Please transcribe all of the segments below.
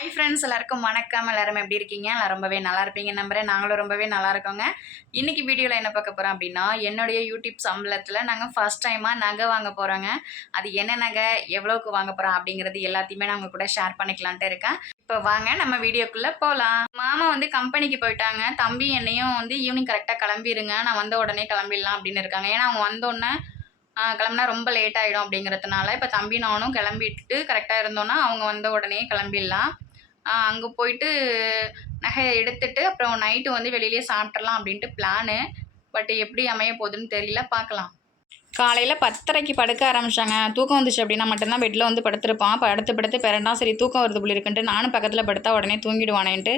Hi friends, எல்லாருக்கும் வணக்கம். எல்லாரும் எப்படி இருக்கீங்க? நான் ரொம்பவே நல்லா இருப்பீங்க நம்புறேன். நாங்களும் ரொம்பவே நல்லா இருக்கோங்க. இன்னைக்கு வீடியோவில் என்ன பார்க்க போகிறோம் அப்படின்னா, என்னுடைய யூடியூப் சம்பளத்தில் நாங்கள் ஃபர்ஸ்ட் டைமாக நகை வாங்க போகிறோங்க. அது என்ன நகை, எவ்வளோக்கு வாங்க போகிறோம் அப்படிங்கிறது எல்லாத்தையுமே நான் உங்கள் கூட ஷேர் பண்ணிக்கலான்ட்டு இருக்கேன். இப்போ வாங்க நம்ம வீடியோக்குள்ளே போகலாம். மாமா கம்பெனிக்கு போயிட்டாங்க. தம்பி என்னையும் ஈவினிங் கரெக்டாக கிளம்பிடுங்க, நான் வந்த உடனே கிளம்பிடலாம் அப்படின்னு இருக்காங்க. ஏன்னா அவங்க வந்தோடனே கிளம்புனா ரொம்ப லேட் ஆகிடும் அப்படிங்கிறதுனால இப்போ தம்பி நானும் கிளம்பிட்டு கரெக்டாக இருந்தோன்னா அவங்க வந்த உடனே கிளம்பிடலாம். அங்கே போயிட்டு நகையை எடுத்துட்டு அப்புறம் நைட்டு வெளியிலேயே சாப்பிட்றலாம் அப்படின்ட்டு பிளானு. பட் எப்படி அமைய போகுதுன்னு தெரியல, பார்க்கலாம். காலையில் 10:30க்கு படுக்க ஆரம்பித்தாங்க. தூக்கம் வந்துச்சு அப்படின்னா மட்டும்தான் பெட்டில் படுத்திருப்பான். படுத்து பிறண்டா சரி தூக்கம் வருது புள்ளி இருக்குன்ட்டு நானும் பக்கத்தில் படுத்தா உடனே தூங்கிடுவானேன்ட்டு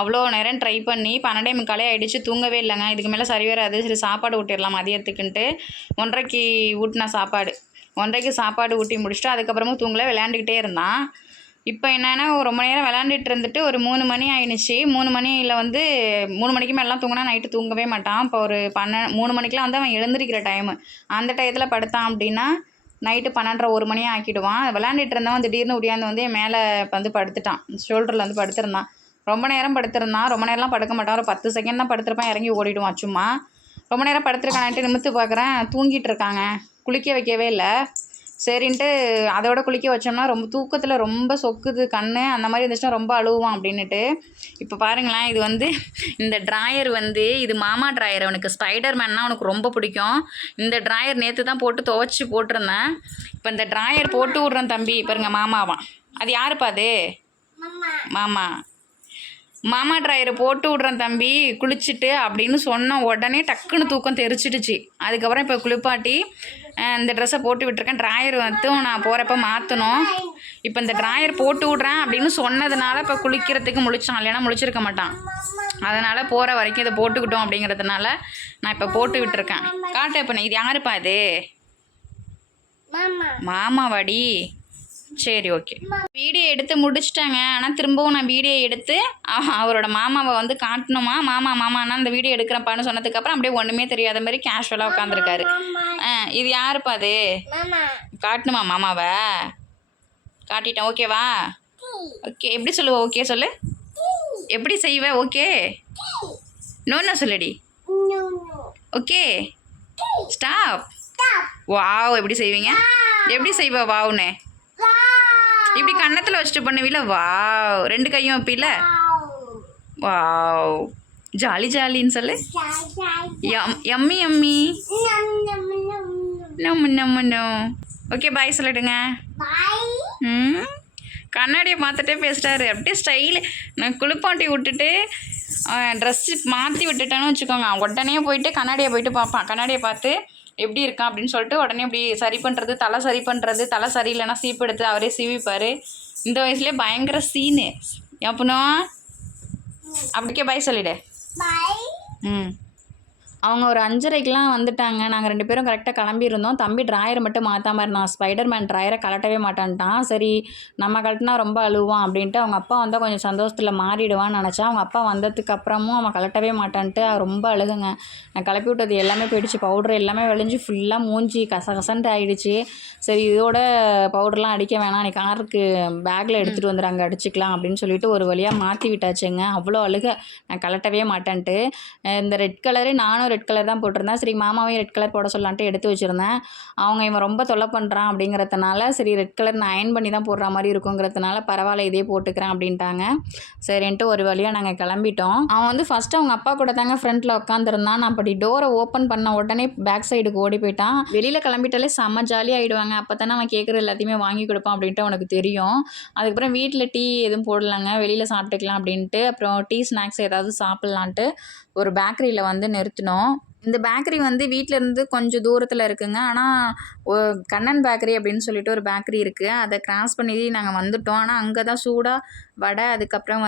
அவ்வளோ நேரம் ட்ரை பண்ணி 12:45 ஆகிடுச்சு, தூங்கவே இல்லைங்க. இதுக்கு மேலே சரி வராது, சரி சாப்பாடு ஊட்டிடலாம் மதியத்துக்குன்ட்டு 1:30க்கு ஊட்டினா சாப்பாடு. 1:30க்கு சாப்பாடு ஊட்டி முடிச்சுட்டு அதுக்கப்புறமும் தூங்கலை, விளையாண்டுக்கிட்டே இருந்தான். இப்போ என்னென்னா ரொம்ப நேரம் விளாண்டுட்டு இருந்துட்டு ஒரு 3 மணி ஆயிடுச்சு. 3 மணியில் 3 மணிக்கு மேலாம் தூங்கினா நைட்டு தூங்கவே மாட்டான். இப்போ ஒரு 3 மணிக்கெலாம் அவன் எழுந்திருக்கிற டைமு. அந்த டயத்தில் படுத்தான் அப்படின்னா நைட்டு 12:30 1 மணி ஆக்கிடுவான். விளாண்டுட்டு இருந்தவன் திடீர்னு ஒடியாந்து என் மேலே படுத்துட்டான். ஷோல்டரில் படுத்திருந்தான். ரொம்ப நேரம் படுத்திருந்தான். ரொம்ப நேரம்லாம் படுக்க மாட்டான். ஒரு 10 செகண்ட் தான் படுத்திருப்பான், இறங்கி ஓடிடுவான். சும்மா ரொம்ப நேரம் படுத்திருக்கான்ட்டு நிமித்து பார்க்குறேன், தூங்கிட்டு இருக்காங்க. குளிக்க வைக்கவே இல்லை. சரின்ட்டு அதோட குளிக்க வச்சோம்னா ரொம்ப தூக்கத்தில் ரொம்ப சொக்குது கண்ணு, அந்த மாதிரி இருந்துச்சுன்னா ரொம்ப அழுவான் அப்படின்னுட்டு. இப்போ பாருங்களேன், இது இந்த ட்ராயர் இது மாமா ட்ராயர். அவனுக்கு ஸ்பைடர் மேன்னா அவனுக்கு ரொம்ப பிடிக்கும். இந்த ட்ராயர் நேற்று தான் போட்டு துவைச்சி போட்டிருந்தேன். இப்போ இந்த ட்ராயர் போட்டு விட்றேன் தம்பி. பாருங்க மாமாவான். அது யாருப்பா அது? மாமா ட்ராயரை போட்டு விட்றேன் தம்பி குளிச்சுட்டு அப்படின்னு சொன்ன உடனே டக்குன்னு தூக்கம் தெரிச்சிடுச்சு. அதுக்கப்புறம் இப்போ குளிப்பாட்டி இந்த ட்ரெஸ்ஸை போட்டு விட்டுருக்கேன். ட்ராயர் நான் போகிறப்ப மாற்றணும். இப்போ இந்த ட்ராயர் போட்டு விட்றேன் அப்படின்னு சொன்னதுனால இப்போ குளிக்கிறதுக்கு முழிச்சான், இல்லைன்னா முழிச்சிருக்க மாட்டான். அதனால் போகிற வரைக்கும் இதை போட்டுக்கிட்டோம் அப்படிங்கிறதுனால நான் இப்போ போட்டு விட்டுருக்கேன். காட்டு இப்போ இது யாருப்பா அது? மாமாவாடி. சரி, ஓகே. வீடியோ எடுத்து முடிச்சிட்டாங்க. ஆனால் திரும்பவும் நான் வீடியோ எடுத்து அவரோட மாமாவை காட்டணுமா. மாமானா அந்த வீடியோ எடுக்கிறப்பான்னு சொன்னதுக்கப்புறம் அப்படியே ஒன்றுமே தெரியாத மாதிரி கேஷுவலாக உட்காந்துருக்காரு. இது யாருப்பா அது? காட்டணுமா மாமாவை? காட்டிட்டேன், ஓகேவா? ஓகே. எப்படி சொல்லுவ? ஓகே சொல்லு. எப்படி செய்வ? ஓகே நோன்னா சொல்லுடி. Okay stop. வாவ். எப்படி செய்வீங்க? எப்படி செய்வா வாவ்னு? இப்படி கன்னத்தில் வச்சுட்டு பண்ணுவீல? வாவ். 2 கையும் வைப்பீல? வாவ். ஜாலி ஜாலின்னு சொல்லு. Yummy yummy. நம்ம ஓகே பாய் சொல்லிடுங்க. கண்ணாடியை பார்த்துட்டே பேசிட்டாரு. அப்படியே ஸ்டைலு. நான் குளிப்பாட்டி விட்டுட்டு ட்ரெஸ்ஸு மாற்றி விட்டுட்டேன்னு வச்சுக்கோங்க, உடனே போயிட்டு கண்ணாடியை போயிட்டு பார்ப்பான். கண்ணாடியை பார்த்து எப்படி இருக்கான் அப்படின்னு சொல்லிட்டு உடனே இப்படி சரி பண்ணுறது, தலை சரி பண்ணுறது. தலை சரியில்லைன்னா சீப்பு எடுத்து அவரே சீவிப்பார். இந்த வயசுலேயே பயங்கர சீனு. எப்பனோ அப்படிக்கே பாய் சொல்லிவிடு. அவங்க ஒரு 5:30க்கெலாம் வந்துட்டாங்க. நாங்கள் 2 பேரும் கரெக்டாக கிளம்பியிருந்தோம். தம்பி ட்ராயரை மட்டும் மாற்றாமல் இருந்தான். ஸ்பைடர் மேன் ட்ராயரை கலட்டவே மாட்டான்ட்டான். சரி நம்ம கலட்டினா ரொம்ப அழுவான் அப்படின்ட்டு அவங்க அப்பா வந்தால் கொஞ்சம் சந்தோஷத்தில் மாறிடுவான்னு நினச்சா, அவங்க அப்பா வந்ததுக்கு அப்புறமும் அவன் கலட்டவே மாட்டான்ட்டு ரொம்ப அழுகுங்க. நான் கிளப்பி விட்டது எல்லாமே போயிடுச்சு. பவுட்ரு எல்லாமே விளைஞ்சி ஃபுல்லாக மூஞ்சி கசகசன்ட்டு ஆகிடுச்சு. சரி இதோட பவுடர்லாம் அடிக்க வேணாம், நீ காருக்கு பேக்கில் எடுத்துகிட்டு வந்துடுறாங்க அடிச்சுக்கலாம் அப்படின்னு சொல்லிட்டு ஒரு வழியாக மாற்றி விட்டாச்சுங்க. அவ்வளோ அழுக, நான் கலட்டவே மாட்டேன்ட்டு. இந்த ரெட் கலரு நானும் ரெட் கலர் தான் போட்டிருந்தேன். சரி மாமாவையும் ரெட் கலர் போட சொல்லலான்ட்டு எடுத்து வச்சுருந்தேன். அவங்க இவன் ரொம்ப தொல்லை பண்ணுறான் அப்படிங்கிறதுனால சரி ரெட் கலர் நான் அயன் பண்ணி தான் போடுற மாதிரி இருக்குங்கிறதுனால பரவாயில்ல இதே போட்டுக்கிறேன் அப்படின்ட்டாங்க. சரின்ட்டு ஒரு வழியாக நாங்கள் கிளம்பிட்டோம். அவன் ஃபஸ்ட்டு அவங்க அப்பா கூட தாங்க ஃப்ரண்ட்டில் உட்காந்துருந்தான். நான் அப்படி டோரை ஓப்பன் பண்ண உடனே பேக் சைடுக்கு ஓடி போயிட்டான். வெளியில் கிளம்பிட்டாலே செம்ம ஜாலியாக ஆகிடுவாங்க. அப்போ தானே அவன் கேட்குற எல்லாத்தையுமே வாங்கி கொடுப்பான் அப்படின்ட்டு அவனுக்கு தெரியும். அதுக்கப்புறம் வீட்டில் டீ எதுவும் போடலாங்க, வெளியில் சாப்பிட்டுக்கலாம் அப்படின்ட்டு அப்புறம் டீ ஸ்நாக்ஸ் ஏதாவது சாப்பிட்லான்ட்டு ஒரு பேக்கரியில் நிறுத்தினோம். இந்த பேக்கரி வீட்டிலேருந்து கொஞ்சம் தூரத்தில் இருக்குங்க. ஆனால் கண்ணன் பேக்கரி அப்படின்னு சொல்லிட்டு ஒரு பேக்கரி இருக்குது. அதை கிராஸ் பண்ணி நாங்கள் வந்துட்டோம். ஆனால் அங்கே தான் சூடாக வடை, அதுக்கப்புறம்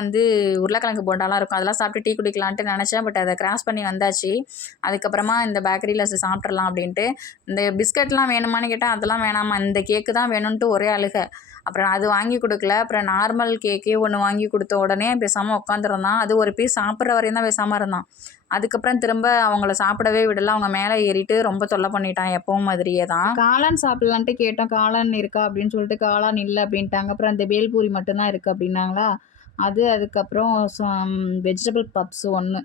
உருளைக்கிழங்கு போண்டாலாம் இருக்கும். அதெல்லாம் சாப்பிட்டு டீ குடிக்கலான்ட்டு நினச்சேன். பட் அதை கிராஸ் பண்ணி வந்தாச்சு. அதுக்கப்புறமா இந்த பேக்கரியில் சாப்பிட்றலாம் அப்படின்ட்டு. இந்த பிஸ்கட்லாம் வேணுமான்னு கேட்டால் அதெல்லாம் வேணாமா, இந்த கேக்கு தான் வேணும்ன்ட்டு ஒரே அழுகை. அப்புறம் அது வாங்கி கொடுக்கல. அப்புறம் நார்மல் கேக்கே ஒன்று வாங்கி கொடுத்த உடனே பேசாமல் உட்காந்துருந்தான். அது ஒரு பீஸ் சாப்பிட்ற வரையும் தான் பேசாமல் இருந்தான். அதுக்கப்புறம் திரும்ப அவங்கள சாப்பிடவே விடல. அவங்க மேலே ஏறிட்டு ரொம்ப தொல்லை பண்ணிட்டான், எப்பவும் மாதிரியே தான். காளான் சாப்பிட்லான்ட்டு கேட்டோம், காளான் இருக்கா அப்படின்னு சொல்லிட்டு, காளான் இல்லை அப்படின்ட்டாங்க. அப்புறம் அந்த பேல்பூரி மட்டும்தான் இருக்குது அப்படின்னாங்களா, அதுக்கப்புறம் வெஜிடபிள் பப்ஸ் ஒன்று.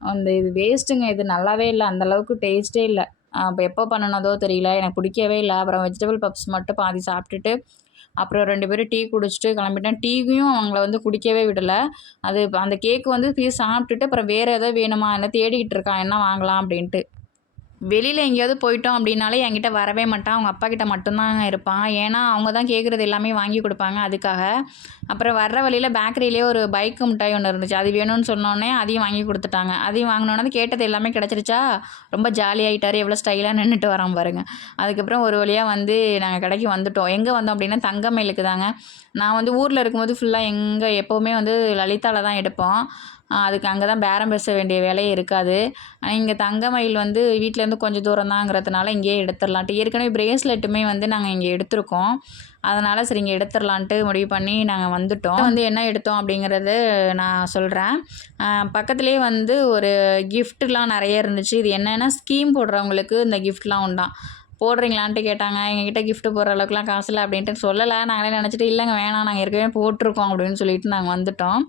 அந்த இது வேஸ்ட்டுங்க, இது நல்லாவே இல்லை, அந்தளவுக்கு டேஸ்ட்டே இல்லை. அப்போ எப்போ பண்ணுனதோ தெரியல, எனக்கு பிடிக்கவே இல்லை. அப்புறம் வெஜிடபிள் பப்ஸ் மட்டும் பாதி சாப்பிட்டுட்டு அப்புறம் 2 பேரும் டீ குடிச்சிட்டு கிளம்பிட்டேன். டீயும் அவங்கள வந்து குடிக்கவே விடலை. அது அந்த கேக்கு வந்து பீஸ் சாப்பிட்டுட்டு அப்புறம் வேறு ஏதோ வேணுமா என்ன தேடிக்கிட்டு இருக்கான், என்ன வாங்கலாம் அப்படின்ட்டு. வெளியில் எங்கேயாவது போயிட்டோம் அப்படின்னாலே என்கிட்ட வரவே மாட்டான். அவங்க அப்பா கிட்ட மட்டும்தான் இருப்பான். ஏன்னா அவங்க தான் கேட்குறது எல்லாமே வாங்கி கொடுப்பாங்க அதுக்காக. அப்புறம் வர்ற வழியில் பேக்கரியிலே ஒரு பைக்கு மிட்டாய் ஒன்று இருந்துச்சு. அது வேணும்னு சொன்னோடனே அதையும் வாங்கி கொடுத்துட்டாங்க. அதையும் வாங்கினோன்னே கேட்டது எல்லாமே கிடச்சிருச்சா, ரொம்ப ஜாலியாகிட்டார். எவ்வளோ ஸ்டைலாக நின்றுட்டு வரான் பாருங்க. அதுக்கப்புறம் ஒரு வழியாக வந்து நாங்கள் கடைக்கு வந்துவிட்டோம். எங்கே வந்தோம் அப்படின்னா தங்கமயிலுக்கு தாங்க. நான் வந்து ஊரில் இருக்கும்போது ஃபுல்லாக எப்போவுமே வந்து லலிதாவில் தான் எடுப்போம். அதுக்கு அங்கே தான் பேரம் பேச வேண்டிய வேலையே இருக்காது. இங்கே தங்கமயில் வந்து வீட்டிலேருந்து கொஞ்சம் தூரம் தாங்கிறதுனால இங்கேயே எடுத்துடலான்ட்டு, ஏற்கனவே பிரேஸ்லெட்டுமே வந்து நாங்கள் இங்கே எடுத்திருக்கோம். அதனால் சரி இங்கே எடுத்துடலான்ட்டு முடிவு பண்ணி நாங்கள் வந்துவிட்டோம். வந்து என்ன எடுத்தோம் அப்படிங்கிறது நான் சொல்கிறேன். பக்கத்துலேயே வந்து ஒரு கிஃப்ட்லாம் நிறைய இருந்துச்சு. இது என்னென்னா ஸ்கீம் போடுறவங்களுக்கு இந்த கிஃப்ட்லாம் உண்டாம். போடுறீங்களான்ட்டு கேட்டாங்க. எங்ககிட்ட கிஃப்ட்டு போடுற அளவுக்குலாம் காசு இல்லை அப்படின்ட்டு சொல்லலை. நாங்களே நினச்சிட்டு இல்லைங்க வேணாம், நாங்கள் ஏற்கனவே போட்டிருக்கோம் அப்படின்னு சொல்லிட்டு நாங்கள் வந்துவிட்டோம்.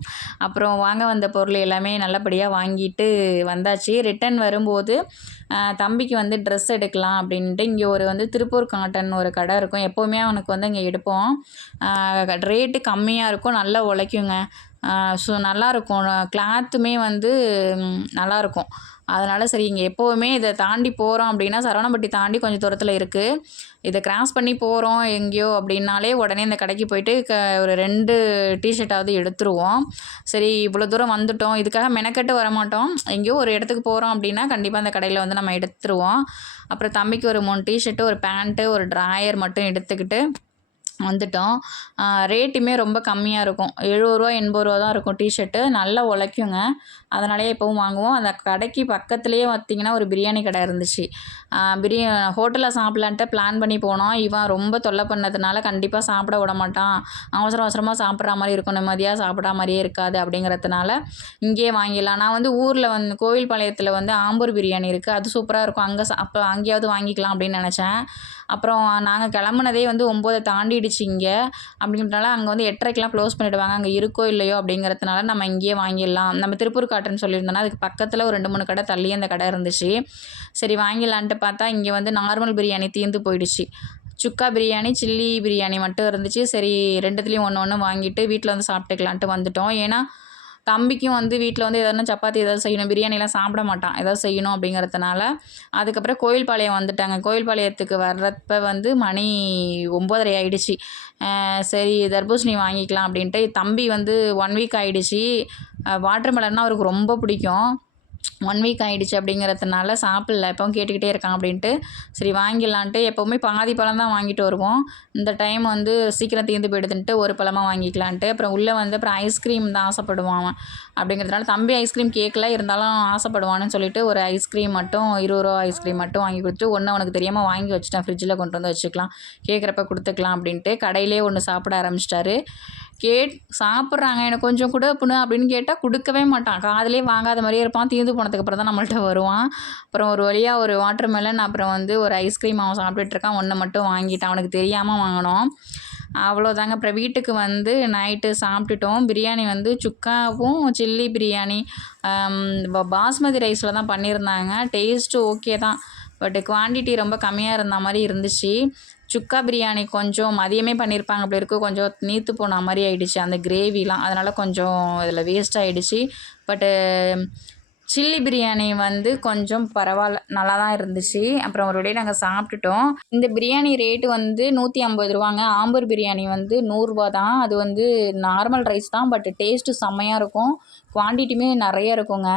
அப்புறம் வாங்க வந்த பொருள் எல்லாமே நல்லபடியாக வாங்கிட்டு வந்தாச்சு. ரிட்டன் வரும்போது தம்பிக்கு வந்து ட்ரெஸ் எடுக்கலாம் அப்படின்ட்டு இங்கே ஒரு வந்து திருப்பூர் காட்டன் ஒரு கடை இருக்கும். எப்போவுமே அவனுக்கு வந்து இங்கே எடுப்போம். ரேட்டு கம்மியாக இருக்கும், நல்லா உழைக்குங்க. ஸோ நல்லாயிருக்கும். கிளாத்துமே வந்து நல்லாயிருக்கும். அதனால் சரி இங்கே எப்போவுமே இதை தாண்டி போகிறோம் அப்படின்னா, சரவணம்பட்டி தாண்டி கொஞ்சம் தூரத்தில் இருக்குது. இதை கிராஸ் பண்ணி போகிறோம் எங்கேயோ அப்படின்னாலே உடனே இந்த கடைக்கு போயிட்டு ஒரு 2 டிஷர்ட்டாவது எடுத்துருவோம். சரி இவ்வளோ தூரம் வந்துட்டோம், இதுக்காக மெனக்கெட்டு வரமாட்டோம். எங்கேயோ ஒரு இடத்துக்கு போகிறோம் அப்படின்னா கண்டிப்பாக அந்த கடையில் வந்து நம்ம எடுத்துருவோம். அப்புறம் தம்பிக்கு ஒரு 3 டிஷர்ட்டு, ஒரு பேண்ட்டு, ஒரு ட்ராயர் மட்டும் எடுத்துக்கிட்டு வந்துட்டோம். ரேட்டுமே ரொம்ப கம்மியாக இருக்கும். ரூ. 70 ரூ. 80 தான் இருக்கும் டிஷர்ட்டு. நல்லா உழைக்குங்க. அதனாலேயே எப்பவும் வாங்குவோம். அந்த கடைக்கு பக்கத்துலேயே பார்த்திங்கன்னா ஒரு பிரியாணி கடை இருந்துச்சு. ஹோட்டலில் சாப்பிட்லான்ட்டு பிளான் பண்ணி போனோம். இவன் ரொம்ப தொல்லை பண்ணதுனால கண்டிப்பாக சாப்பிட விட மாட்டான். அவசர அவசரமாக சாப்பிட்ற மாதிரி இருக்கும், நிம்மதியாக சாப்பிட்ற மாதிரியே இருக்காது அப்படிங்கிறதுனால இங்கேயே வாங்கிடலாம். நான் வந்து ஊரில் வந்து கோவில்பாளையத்தில் வந்து ஆம்பூர் பிரியாணி இருக்குது, அது சூப்பராக இருக்கும். அப்போ அங்கேயாவது வாங்கிக்கலாம் அப்படின்னு நினச்சேன். அப்புறம் நாங்கள் கிளம்புனதே வந்து 9 தாண்டிடுச்சு இங்கே. அப்படின்றனால அங்கே வந்து 8:30க்கெலாம் க்ளோஸ் பண்ணிவிடுவாங்க. அங்கே இருக்கோ இல்லையோ அப்படிங்கிறதுனால நம்ம இங்கேயே வாங்கிடலாம். நம்ம திருப்பூர் காட்டன் சொல்லியிருந்தோன்னா அதுக்கு பக்கத்தில் ஒரு 2, 3 கடை தள்ளியே அந்த கடை இருந்துச்சு. சரி வாங்கிடலான்ட்டு பார்த்தா இங்கே வந்து நார்மல் பிரியாணி தீர்ந்து போயிடுச்சு. சுக்கா பிரியாணி, சில்லி பிரியாணி மட்டும் இருந்துச்சு. சரி 2த்துலேயும் ஒன்று ஒன்று வாங்கிட்டு வீட்டில் வந்து சாப்பிட்டுக்கலான்ட்டு வந்துவிட்டோம். ஏன்னா தம்பிக்கும் வந்து வீட்டில் வந்து எதனா சப்பாத்தி ஏதாவது செய்யணும், பிரியாணிலாம் சாப்பிட மாட்டான், ஏதாவது செய்யணும் அப்படிங்கிறதுனால. அதுக்கப்புறம் கோவில்பாளையம் வந்துட்டாங்க. கோவில்பாளையத்துக்கு வர்றப்ப வந்து மணி 9:30 ஆகிடுச்சி. சரி தர்பூசணி வாங்கிக்கலாம் அப்படின்ட்டு. தம்பி வந்து 1 வீக் ஆகிடுச்சி. வாட்டர் மெலன்னா அவருக்கு ரொம்ப பிடிக்கும். 1 வீக் ஆகிடுச்சு அப்படிங்கிறதுனால சாப்பிடல, எப்பவும் கேட்டுக்கிட்டே இருக்கான் அப்படின்ட்டு சரி வாங்கிடலான்ட்டு. எப்போவுமே பாதி பழம் தான் வாங்கிட்டு வருவோம். இந்த டைம் வந்து சீக்கிரம் தீர்ந்து போயிடுதுன்ட்டு ஒரு பழமாக வாங்கிக்கலான்ட்டு. அப்புறம் உள்ளே வந்து அப்புறம் ஐஸ்கிரீம் தான் ஆசைப்படுவான் அவன். அப்படிங்கிறதுனால தம்பி ஐஸ்கிரீம் கேட்கல, இருந்தாலும் ஆசைப்படுவான்னு சொல்லிட்டு ஒரு ஐஸ்கிரீம் மட்டும் ரூ. 20 ஐஸ்கிரீம் மட்டும் வாங்கி கொடுத்துட்டு, ஒன்று அவனுக்கு தெரியாமல் வாங்கி வச்சுட்டேன், ஃப்ரிட்ஜில் கொண்டு வந்து வச்சுக்கலாம், கேட்குறப்ப கொடுத்துக்கலாம் அப்படின்ட்டு. கடையிலே ஒன்று சாப்பிட ஆரம்பிச்சிட்டாரு. சாப்பிட்றாங்க, எனக்கு கொஞ்சம் கொடு அப்படின்னு கேட்டால் கொடுக்கவே மாட்டான். காதிலே வாங்காத மாதிரியே இருப்பான். தீர்ந்து போனதுக்கப்புறம் தான் நம்மள்ட்ட வருவான். அப்புறம் ஒரு வழியாக ஒரு வாட்டர் மெலன், அப்புறம் வந்து ஒரு ஐஸ்கிரீம் அவன் சாப்பிட்டுட்ருக்கான். ஒன்று மட்டும் வாங்கிட்டான், அவனுக்கு தெரியாமல் வாங்கினோம். அவ்வளோதாங்க. அப்புறம் வீட்டுக்கு வந்து நைட்டு சாப்பிட்டுட்டோம். பிரியாணி வந்து சுக்காவும் சில்லி பிரியாணி பாஸ்மதி ரைஸில் தான் பண்ணியிருந்தாங்க. டேஸ்ட்டு ஓகே தான், பட் குவான்டிட்டி ரொம்ப கம்மியாக இருந்த மாதிரி இருந்துச்சு. சுக்கா பிரியாணி கொஞ்சம் மதியமே பண்ணியிருப்பாங்க அப்படி இருக்குது, கொஞ்சம் நீர்த்து போன மாதிரி ஆகிடுச்சு அந்த கிரேவிலாம், அதனால் கொஞ்சம் இதில் வேஸ்ட் ஆகிடுச்சு. பட்டு சில்லி பிரியாணி வந்து கொஞ்சம் பரவாயில்ல, நல்லா தான் இருந்துச்சு. அப்புறம் ஒரு நாங்கள் சாப்பிட்டுட்டோம். இந்த பிரியாணி ரேட்டு வந்து 150 ரூபாங்க. ஆம்பூர் பிரியாணி வந்து 100 ரூபா தான். அது வந்து நார்மல் ரைஸ் தான், பட் டேஸ்ட்டு செம்மையாக இருக்கும், குவான்டிட்டியுமே நிறைய இருக்குங்க.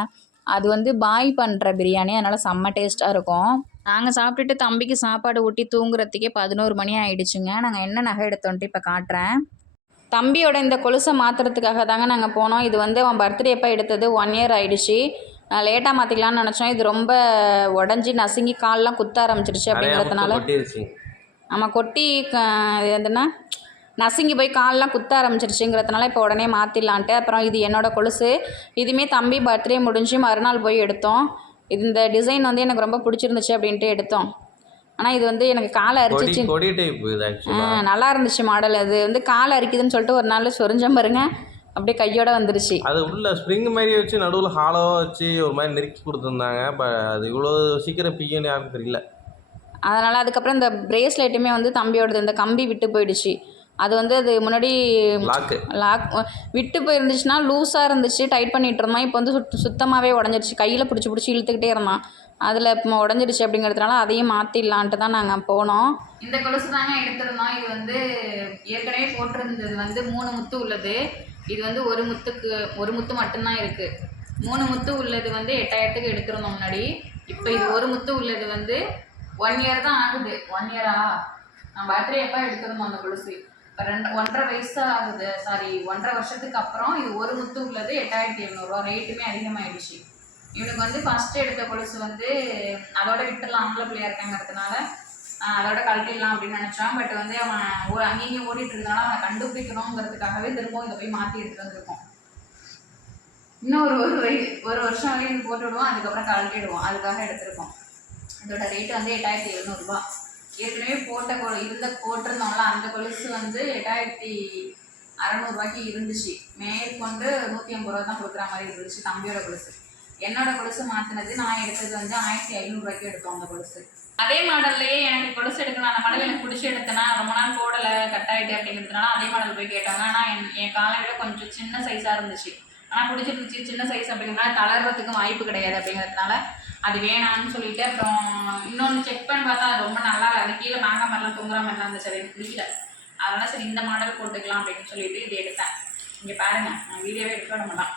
அது வந்து பாய் பண்ணுற பிரியாணி, அதனால் செம்ம டேஸ்ட்டாக இருக்கும். நாங்கள் சாப்பிட்டுட்டு தம்பிக்கு சாப்பாடு ஊட்டி தூங்குறதுக்கே 11 மணி ஆகிடுச்சுங்க. நாங்கள் என்ன நகை எடுத்தோன்ட்டு இப்போ காட்டுறேன். தம்பியோட இந்த கொலுசை மாற்றுறதுக்காக தாங்க நாங்கள் போனோம். இது வந்து அவன் பர்த்டே அப்போ எடுத்தது, 1 இயர் ஆகிடுச்சு. லேட்டாக மாற்றிக்கலான்னு நினச்சோம். இது ரொம்ப உடஞ்சி நசுங்கி கால்லாம் குத்த ஆரம்பிச்சிருச்சு அப்படிங்கிறதுனால. ஆமாம், கொட்டி எதுனா நசுங்கி போய் கால்லாம் குத்த ஆரம்பிச்சிருச்சுங்கிறதுனால இப்போ உடனே மாற்றிடலான்ட்டு. அப்புறம் இது என்னோடய கொலுசு. இதுவுமே தம்பி பர்த்டே முடிஞ்சு மறுநாள் போய் எடுத்தோம். இந்த டிசைன் வந்து எனக்கு ரொம்ப பிடிச்சிருந்துச்சு அப்படின்ட்டு எடுத்தோம். ஆனால் இது வந்து எனக்கு காலை அரிச்சிச்சு. நல்லா இருந்துச்சு மாடல். அது வந்து காலை அரிக்குதுன்னு சொல்லிட்டு ஒரு நாள் சொரிஞ்சம் பாருங்க, அப்படியே கையோட வந்துருச்சு. அது உள்ள ஸ்ப்ரிங் மாதிரி வச்சு நடுவில் ஹாலோவாக வச்சு ஒரு மாதிரி நெருக்கி கொடுத்துருந்தாங்க. அது இவ்வளோ சீக்கிரம் பிய்யன்னு யாருக்கும் தெரியல. அதனால் அதுக்கப்புறம் இந்த பிரேஸ்லெட்டுமே வந்து தம்பியோடது இந்த கம்பி விட்டு போயிடுச்சு. அது வந்து அது முன்னாடி லாக் விட்டு போயிருந்துச்சுன்னா லூஸாக இருந்துச்சு, டைட் பண்ணிகிட்டு இருந்தோம். இப்போ வந்து சுத்தமாகவே உடஞ்சிருச்சு. கையில் பிடிச்சி இழுத்துக்கிட்டே இருந்தான். அதில் இப்போ உடஞ்சிடுச்சு அப்படிங்கிறதுனால அதையும் மாற்றிடலான்ட்டு தான் நாங்கள் போனோம். இந்த கொலுசு தாங்க எடுத்திருந்தோம். இது வந்து ஏற்கனவே போட்டிருந்தது வந்து 3 முத்து உள்ளது. இது வந்து ஒரு முத்து மட்டும்தான் இருக்குது. 3 முத்து உள்ளது வந்து 8000க்கு எடுத்திருந்தோம் முன்னாடி. இப்போ இது ஒரு முத்து உள்ளது வந்து 1 இயர் தான் ஆகுது. 1 இயரா? நான் பர்த்டே எப்போ எடுத்திருந்தோம் அந்த கொலுசு. இப்போ 1.5 வயசு ஆகுது. 1.5 வருஷத்துக்கு அப்புறம் இது ஒரு முத்து உள்ளது 8700 ரேட்டுமே அதிகமாகிடுச்சு. இவனுக்கு வந்து ஃபஸ்ட்டு எடுத்த கொலுசு வந்து அதோட விட்டுடலாம், ஆம்பளை பிள்ளையா இருக்காங்கிறதுனால அதோட கழட்டிடலாம் அப்படின்னு நினச்சான். பட் வந்து அவன் அங்கேயும் ஓடிட்டு இருந்தாலும் அவனை கண்டுபிடிக்கணுங்கிறதுக்காகவே திரும்பவும் இதை போய் மாற்றி எடுத்துகிட்டு வந்திருக்கோம். இன்னும் ஒரு வருஷம் வரையும் இது போட்டு விடுவோம், அதுக்கப்புறம் கழட்டிடுவோம். அதுக்காக எடுத்திருக்கோம். இதோட ரேட்டு வந்து 8700 ஏற்கனவே போட்டிருந்தோம்ல அந்த கொலுசு வந்து 8600 இருந்துச்சு. மேற்கொண்டு 150 தான் கொடுக்குற மாதிரி இருந்துச்சு தம்பியோட கொலுசு. என்னோட கொலுசு மாற்றினது நான் எடுத்தது வந்து 1500 எடுத்தோம் அந்த கொலுசு. அதே மாடல்லையே எனக்கு கொலுசு எடுக்கலாம். அந்த மாடல் எனக்கு பிடிச்சி எடுத்தேன்னா ரொம்ப நாள் போடலை, கட் ஆகிட்டு அப்படிங்கிறதுனால அதே மாடல் போய் கேட்டாங்க. ஆனால் என் காலை விட கொஞ்சம் சின்ன சைஸாக இருந்துச்சு. ஆனால் பிடிச்சிருந்துச்சு. சின்ன சைஸ் அப்படிங்கிறதுனால தளர்றதுக்கும் வாய்ப்பு கிடையாது அப்படிங்கிறதுனால அது வேணான்னு சொல்லிட்டு அப்புறம் இன்னொன்று செக் பண்ணி பார்த்தா அது ரொம்ப நல்லா இல்லை. அது கீழே மாங்காய் மாதிரிலாம் தொங்குற மாதிரிலாம் இருந்துச்சு. அது எனக்கு பிடிக்கல. அதனால் சரி இந்த மாடல் போட்டுக்கலாம் அப்படின்னு சொல்லிட்டு இது எடுத்தேன். இங்கே பாருங்கள், நான் வீடியோவே எடுக்க விட மாட்டேன்.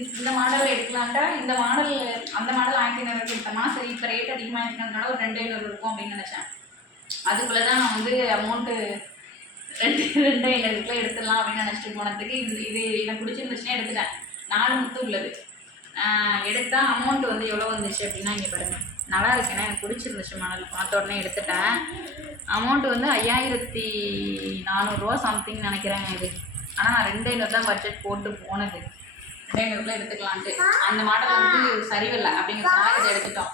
இந்த மாடல் எடுக்கலான்ட்டா இந்த மாடல் அந்த மாடல் 1500 எடுத்தோம்னா சரி இப்போ ரேட் அதிகமாக இருக்கிறதுனால ஒரு 2500 இருக்கும் அப்படின்னு நினச்சேன். அதுக்குள்ளே தான் நான் வந்து அமௌண்ட்டு 2500 எடுத்துடலாம் அப்படின்னு நினச்சிட்டு போனதுக்கு இது எனக்கு பிடிச்சிருந்துச்சுன்னா எடுத்துட்டேன். 4 முத்து உள்ளது எடுத்தால் அமௌண்ட் வந்து எவ்வளோ வந்துச்சு அப்படின்னா இங்கே பாருங்கள். நல்லா இருக்குன்னா எனக்கு பிடிச்சிருந்துச்சு மாடல். பார்த்த உடனே எடுத்துட்டேன். அமௌண்ட் வந்து 5400 சம்திங் நினைக்கிறேங்க இது. ஆனால் நான் 2500 தான் பட்ஜெட் போட்டு போனது. 2500 எடுத்துக்கலான்ட்டு. அந்த மாடல் வந்து சரிவில்லை அப்படிங்கிறதுனால இதை எடுத்துட்டோம்.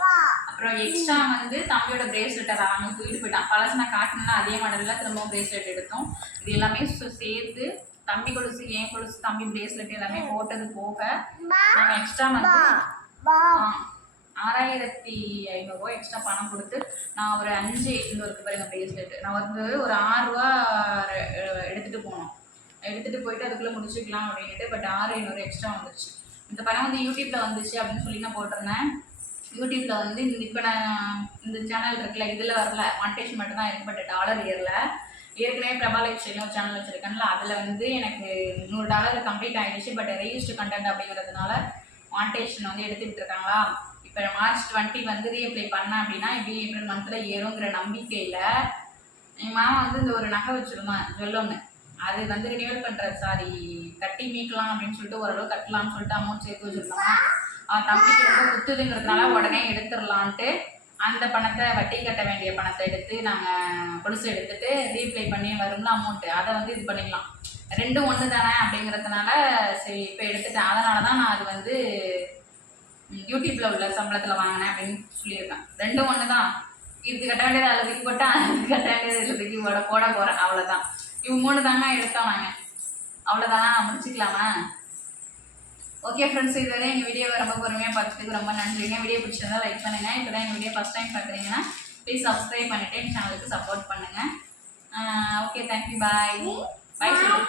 அப்புறம் எக்ஸ்ட்ரா வந்து தம்பியோட பிரேஸ்லெட்டை அவங்க தூக்கிட்டு போயிட்டான். பழசு நான் காட்டினா அதே மாடலில் திரும்பவும் பிரேஸ்லெட் எடுத்தோம். இது எல்லாமே சேர்த்து தம்பி கொலுசு, என் கொலுசு, தம்பி பிரேஸ்லெட் எல்லாமே போட்டது போக நாங்கள் எக்ஸ்ட்ரா வந்து 6500 எக்ஸ்ட்ரா பணம் கொடுத்து நான் ஒரு 5 இன்னொருக்கு பாருங்க பிரேஸ்லெட் நான் வந்து ஒரு 6 ரூபா எடுத்துகிட்டு போனோம். எடுத்துகிட்டு போயிட்டு அதுக்குள்ளே முடிச்சுக்கலாம் அப்படின்ட்டு. பட் 6500 எக்ஸ்ட்ரா வந்துருச்சு. இந்த படம் வந்து யூடியூப்பில் வந்துச்சு அப்படின்னு சொல்லி நான் போட்டிருந்தேன். யூடியூப்பில் வந்து இப்போ நான் இந்த சேனல் இருக்குல்ல, இதில் வரல, மானிட்டேஷன் மட்டும் தான் இருக்குது. பட் டாலர் ஏறல. ஏற்கனவே பிரபா லைஃப் ஸ்டைல்னு ஒரு சேனல் வச்சுருக்கேன்ல, அதில் வந்து எனக்கு $100 கம்ப்ளீட் ஆகிடுச்சு. பட் ரெஜிஸ்டர் கண்டென்ட் அப்படிங்கிறதுனால மானிட்டேஷன் வந்து எடுத்துக்கிட்டு இருக்காங்களா. இப்போ March 20 வந்து ரீஅப்ளை பண்ணேன் அப்படின்னா இப்படி ஏப்ரல் மந்தில் ஏறுங்கிற நம்பிக்கையில் என் மாமா வந்து இந்த ஒரு நகை வச்சுருந்தான் ஜுவல்லொன்று. அது வந்து ரினியூவல் பண்ணுறது கட்டி மீட்கலாம் அப்படின்னு சொல்லிட்டு ஓரளவு கட்டலாம்னு சொல்லிட்டு அமௌண்ட் சேர்த்து வச்சுருந்தோம். அவன் தம்பிக்கு ரொம்ப குத்துதுங்கிறதுனால உடனே எடுத்துடலான்ட்டு அந்த பணத்தை, வட்டி கட்ட வேண்டிய பணத்தை எடுத்து நாங்கள் கொலுசு எடுத்துகிட்டு ரீப்ளை பண்ணி வரும்ல அமௌண்ட்டு, அதை வந்து இது பண்ணிக்கலாம். 2 ஒன்று தானே அப்படிங்கிறதுனால சரி இப்போ எடுத்துட்டேன். அதனால தான் நான் அது வந்து யூடியூப்பில் உள்ள சம்பளத்தில் வாங்கினேன் அப்படின்னு சொல்லியிருக்கேன். 2 ஒன்று தான். இதுக்கு கட்ட வேண்டியது அதில் தூக்கி போட்டால் அதுக்கு கட்ட வேண்டியது இதில் தூக்கி போட போகிறேன். அவ்வளோதான். இவங்க 3 தாங்க எடுத்தோம் நாங்கள். அவ்வளோதானா, முடிச்சுக்கலாமா? ஓகே ஃப்ரெண்ட்ஸ், இதுவரை எங்கள் வீடியோவை ரொம்ப பொறுமையாக பார்த்துட்டு ரொம்ப நன்றிங்க. வீடியோ பிடிச்சிருந்தா லைக் பண்ணுங்கள். இப்போ தான் எங்கள் வீடியோ ஃபஸ்ட் டைம் பார்க்குறீங்கன்னா ப்ளீஸ் சப்ஸ்கிரைப் பண்ணிவிட்டு எங்கள் சேனலுக்கு சப்போர்ட் பண்ணுங்கள். ஓகே, தேங்க்யூ, பாய். பாய் சொல்லு.